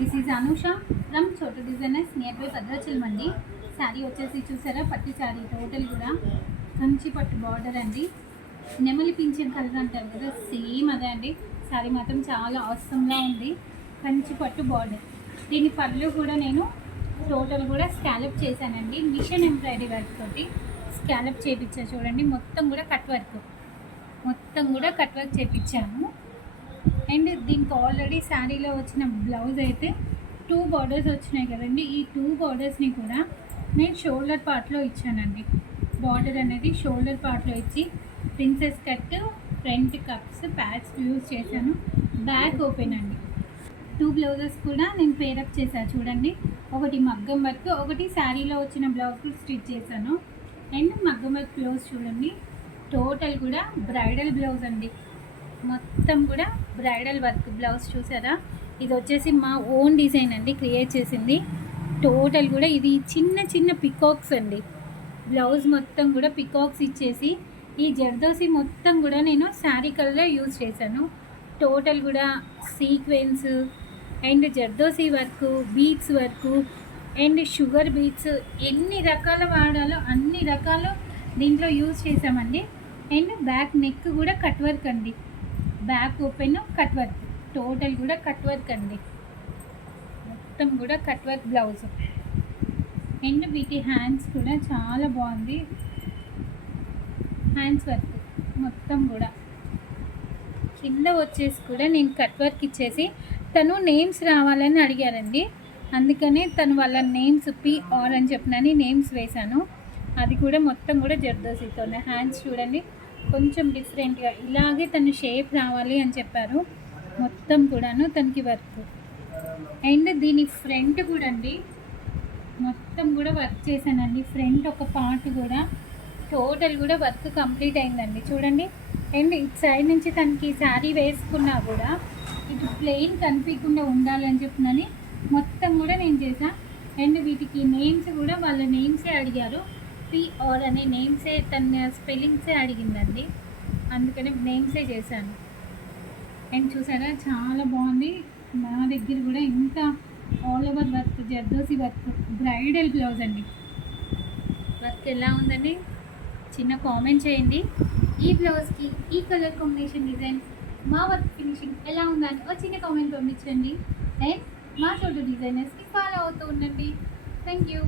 This is Anusha from చోటు designers near by Bhadrachalam అండి. శారీ వచ్చేసి చూసారా, పట్టు శారీ టోటల్ కూడా కంచి పట్టు బార్డర్ అండి. నెమలి పింఛన్ కలర్ అంటారు కదా, సేమ్ అదే అండి. శారీ మాత్రం చాలా అవసరంగా ఉంది. కంచి పట్టు బార్డర్. దీని పళ్ళు కూడా నేను టోటల్ కూడా స్కాలప్ చేశానండి. మిషన్ ఎంబ్రాయిడరీ వర్క్ తోటి స్కాలప్ చేయించా చూడండి. మొత్తం కూడా కట్ వర్క్, మొత్తం కూడా కట్ వర్క్ చేయించాను. అండ్ దీనికి ఆల్రెడీ శారీలో వచ్చిన బ్లౌజ్ అయితే 2 బార్డర్స్ వచ్చినాయి కదండి. ఈ 2 బార్డర్స్ని కూడా నేను షోల్డర్ పార్ట్లో ఇచ్చానండి. బార్డర్ అనేది షోల్డర్ పార్ట్లో ఇచ్చి princess cut, front cups, pads use చేశాను. బ్యాక్ ఓపెన్ అండి. 2 బ్లౌజెస్ కూడా నేను పేరప్ చేశాను చూడండి. ఒకటి మగ్గం వర్క్, ఒకటి శారీలో వచ్చిన బ్లౌజ్ కూడా స్టిచ్ చేశాను. అండ్ మగ్గం వర్క్ బ్లౌజ్ చూడండి, టోటల్ కూడా బ్రైడల్ బ్లౌజ్ అండి. మొత్తం కూడా బ్రైడల్ వర్క్ బ్లౌజ్ చూసారా. ఇది వచ్చేసి మా ఓన్ డిజైన్ అండి, క్రియేట్ చేసింది. టోటల్ కూడా ఇది చిన్న చిన్న పికాక్స్ అండి. బ్లౌజ్ మొత్తం కూడా పికాక్స్ ఇచ్చేసి ఈ జర్దోసి మొత్తం కూడా నేను శారీ కలర్లో యూజ్ చేశాను. టోటల్ కూడా sequence and zardozi work, beads work and sugar beads, ఎన్ని రకాల వాడాలో అన్ని రకాలు దీంట్లో యూజ్ చేసామండి. అండ్ బ్యాక్ నెక్ కూడా కట్ వర్క్ అండి. Back open cut work, total కూడా కట్ వర్క్ అండి. మొత్తం కూడా కట్ వర్క్ బ్లౌజ్. అండ్ వీటి హ్యాండ్స్ కూడా చాలా బాగుంది. హ్యాండ్స్ వర్క్ మొత్తం కూడా కింద వచ్చేసి కూడా నేను కట్ వర్క్ ఇచ్చేసి, తను నేమ్స్ రావాలని అడిగారండి. అందుకనే తను వాళ్ళ నేమ్స్ PR అని చెప్పినని నేమ్స్ వేశాను. అది కూడా మొత్తం కూడా జర్దోసితోనే. హ్యాండ్స్ చూడండి కొంచెం డిఫరెంట్గా, ఇలాగే తను షేప్ రావాలి అని చెప్పారు. మొత్తం కూడాను తనకి వర్క్. అండ్ దీని ఫ్రంట్ కూడా అండి మొత్తం కూడా వర్క్ చేశానండి. ఫ్రంట్ ఒక పార్ట్ కూడా టోటల్ కూడా వర్క్ కంప్లీట్ అయిందండి చూడండి. అండ్ ఇటు సైడ్ నుంచి తనకి శారీ వేసుకున్నా కూడా ఇటు ప్లెయిన్ కనిపించకుండా ఉండాలని చెప్పినని మొత్తం కూడా నేను చేశాను. అండ్ వీటికి నేమ్స్ కూడా వాళ్ళ నేమ్సే అడిగారు. PR అనే నేమ్సే, తన స్పెల్లింగ్సే అడిగిందండి. అందుకని నేమ్సే చేశాను. అండ్ చూసారా చాలా బాగుంది. నా దగ్గర కూడా ఇంకా all over work, zardozi work, bridal blouse అండి. వర్క్ ఎలా ఉందండి చిన్న కామెంట్ చేయండి. ఈ బ్లౌజ్కి ఈ కలర్ కాంబినేషన్ డిజైన్, మా వర్క్ ఫినిషింగ్ ఎలా ఉందని ఒక చిన్న కామెంట్ పంపించండి. అండ్ మా చోటు డిజైనర్స్కి ఫాలో అవుతూ ఉండండి. Thank you.